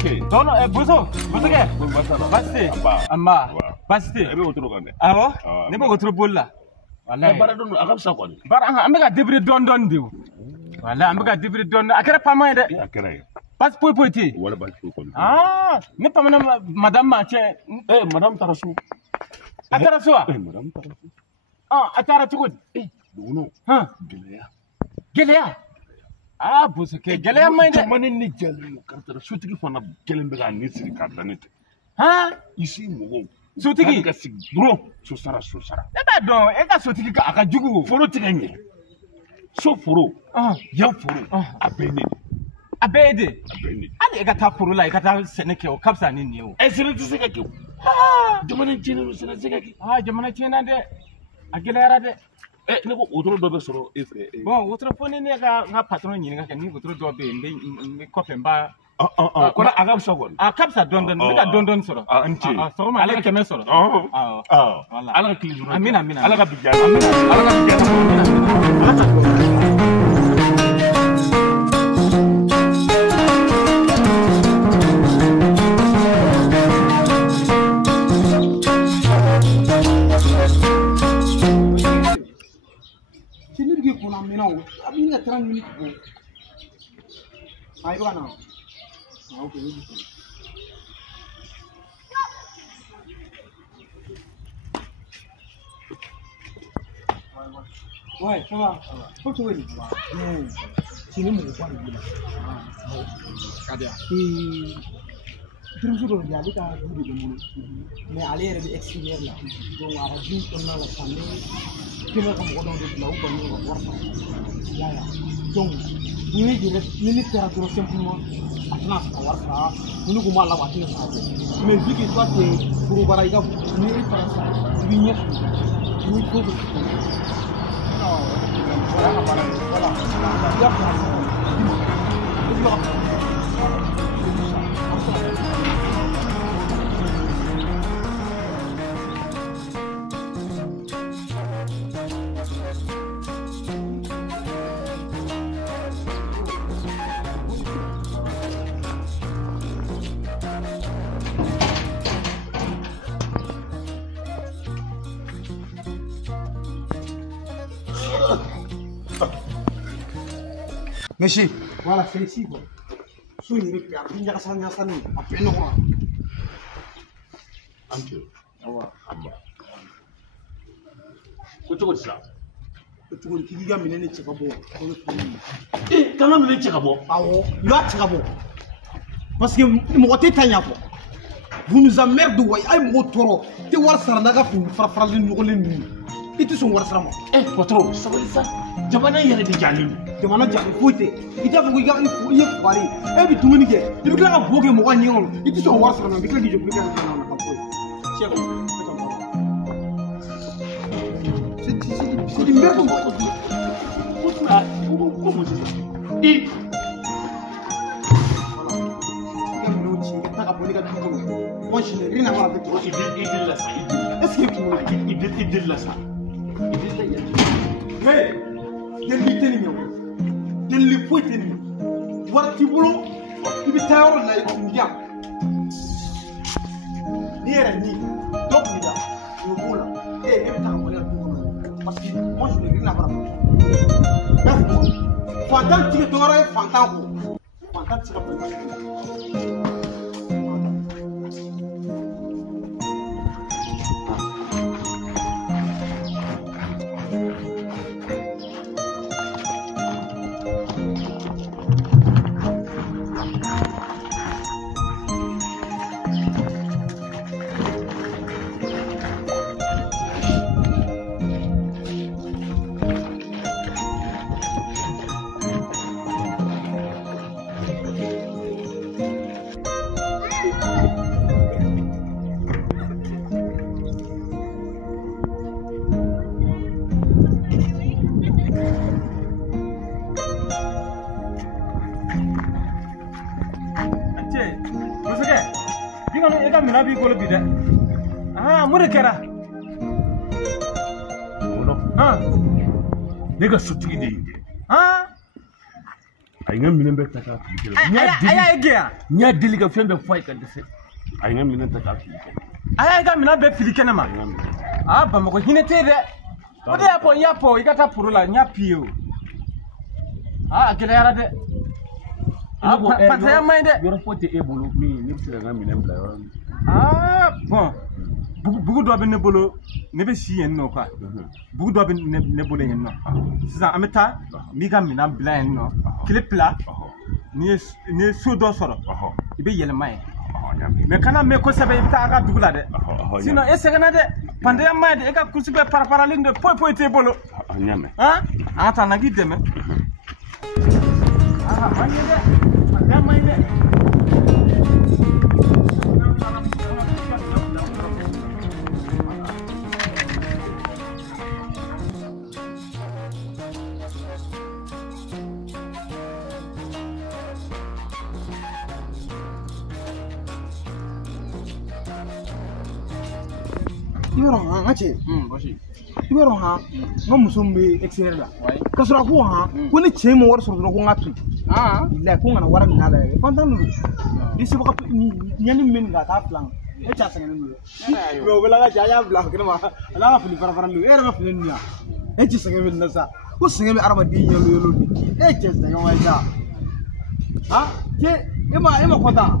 ke dono boso ke baste amma baste ebe wotoro kan awo ne ba wotoro bolla wallahi bara don akam sa ko bara an ga dibri don diw wallahi an ga dibri don akara pama de akara pas poiti wala ba ko ne pama madame ma che madame tarasu atarasu madame tarasu atara tukut duno geleya boso ke geleya mai de manin ni gele karta sutigi fana gelen be ga ni siri karta ni isi mo sotigi ka sig bro so sara e ba don e ka sotigi ka aka jugu foro tiganye so foro ya foro abene ali e ka ta foro la e ka ta seneke o kapsa ni ne o e sene tiseka ke jamana chine no sene tiseka ke jamana chine de agila yara de ne ko otro do be soro bon otro poni ne ga patron ni ga ni otro do be me kofe mba ko na agam sogon kapsa don don soro anti soro ma ala keme soro wala ala ka kili amina ala ka bijja ala ka bijja Abin ga 30 minutes ko. Ai ba na. Okay. Ouais, ça va. Faut que tu vois. C'est le mot quoi lui. Kadia. Terus sudah dia kita dulu dulu. Mais aller avec extérieur là. Donc à la vie on a la famille. Kita kamu kodong di laut banyak warna. Ya. Donc ini terus simplement atnas warna. Ini cuma la waktu saja. Mais vu que toi tu pour baraika ini terus ini ini tu. Merci. Voilà, c'est ici. Soyez les pères, il y a ça, à peine quoi. Anke. Awa, amba. Ko to ça. Ko ki diga minene cheka bo. Kana minene cheka bo. Awo, yo cheka bo. Parce que mo te tanya ko. Vous nous emmerdez way ay mo toro. Te war sar daga fu farfral ni ko len ni. Itu son war sar mo. Patron, ça va ça. Jamana yere di jali. Jamana jali foite. Ita fu ga ni fari. E bi tumuni ke. Ibi ka boge mo wani on. Itu son war sar mo bi ka di jobu ka na ka foy. Chef. C'est du merde. Comment c'est ça? Et moi je n'ai rien à voir avec toi. Est-ce que tu m'as dit? Il dit là ça. Mais, il faut tenir. Voilà, tu boulot, tu veux t'avoir là, il y a. Ni ni, donc il y a. Le boulot, et il t'a parce que moi je n'ai rien à voir avec toi. Fantan, tu es doré, Fantan, Fantan, tu es mina bi golo bide mure kera wono ne ga sutigi de inde A yi minɛn bɛ ta k'a fili kɛnɛ. A y'a ye yan. N y'a deli ka fɛn bɛɛ fɔ a ye ka dɛsɛ. A yi minɛn ta k'a fili kɛnɛ. A y'a ka minɛn bɛɛ fili kɛnɛ ma. Bamakɔ hinɛ tɛ dɛ. O de y'a fɔ n y'a fɔ i ka taa foro la n y'a f'i ye o. A gɛlɛyara dɛ. Pataya man ɲi dɛ. Yɔrɔ foyi tɛ e bolo min ne bɛ se ka n ka minɛn bila yɔrɔ min. Bon. Bugu dɔ bɛ ne bolo ne bɛ si yen nɔ quoi. Bugu dɔ bɛ ne bolo yen nɔ. Sisan an bɛ taa n b'i ka minɛn bila yen nɔ. Tile fila n'i ye so dɔ sɔrɔ i bɛ yɛlɛma yen. Mais kana mɛn kosɛbɛ i bɛ taa a ka dugu la dɛ. Sinon e sɛgɛnna dɛ. Pataya man ɲi dɛ. E ka kusi bɛɛ paraparalen de foyi foyi t'e bolo. N y'a mɛn. An ka taa na k'i dɛmɛ. Man ɲi dɛ. Pataya man ɲi dɛ. Ibaron ha ngache Ibaron ha ngo musumbe extérieur la kasura ko ha ko ni chemo war so ko ngatu la ko ngana wara mina la fantan lu isi baka nyani min ga ta plan e cha sanga lu yo bela ga ja bla ko ma ala ga fili fara lu era ga fili nya e ci sanga min nasa ko sanga mi arba di nyalo yolo di e ci sanga wa ja ha ke ema kota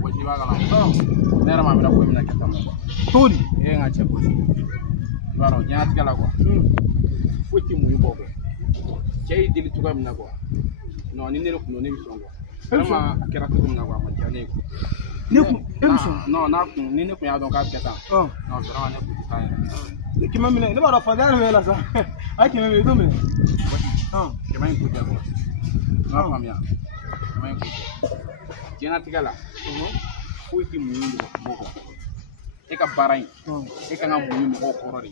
bosi ba kala nera ma bira ko mina kata mo toni e nga che bosi baro nyaat kala ko foti mu yugo ko cey dili tuga mina ko no ni nero ko no ni bisongo ama akera ko mina ko ma jane ko ne ku emso no na ku ni ne ko ya don ka keta no bra ne ku ta ki mamina ne baro fa dal mela sa ai ki me do me ke mai ku jago na famia mai ku jena tigala foti mu yugo ko e ka baara in e ka mun mɔgɔw kɔrɔ de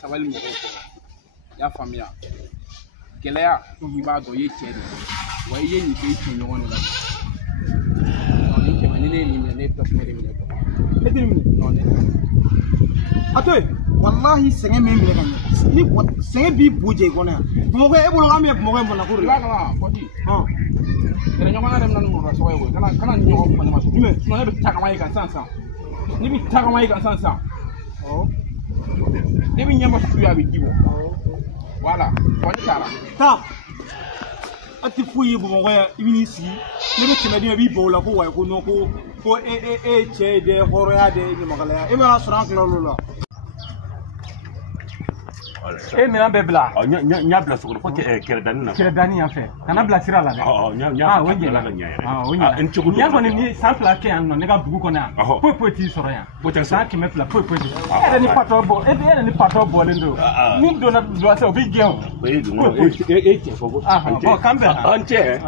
sabali mɔgɔw kɔrɔ y'a faamuya gɛlɛya i b'a dɔn i ye cɛ de wa i ye nin kɛ i tun ɲɔgɔn de la ni kɛmɛ ni ne ye nin minɛ ne bɛ tasuma de minɛ e tɛ minɛ a to yen wallahi sɛgɛn min minɛ ka ɲɛ ni sɛgɛn b'i bu jɛ i kɔnɔ yan Bamakɔ e bolo an bɛ Bamakɔ in bana ko de i b'a kalama fɔti yɛrɛ ɲɔgɔn yɛrɛ bɛna ni mɔgɔ sɔgɔ ye koyi kana ni ɲɔgɔn kuma ɲama sɔrɔ ne bɛ tagama i kan sisan ni bi tagama i kan sisan ne bi ɲɛma suya bɛ ji bɔ wala fɔti taara taa a tɛ foyi ye Bamakɔ yan i bɛ n'i sigi ne bɛ tɛmɛ dimi i b'i baw la ko wayi ko non ko e cɛ ye dɛ hɔrɔnya dɛ ɲamakalaya e mana sɔrɔ an tila olu la e minɛn bɛɛ bila n y'a bila sokɔnɔ fo kɛrɛdani na kɛrɛdani yan fɛ kana bila sira la dɛ o ɲɛna ka ɲɛ yɛrɛ n y'a fɔ ni san fila kɛ yan nɔ ne ka dugu kɔnɔ yan foyi foyi t'i sɔrɔ yan san 500 foyi foyi t'i e yɛrɛ ni patɔ bɔlen don ni donna duwase o b'i gɛn o e cɛ fɔ ko bon kan bɛn an cɛ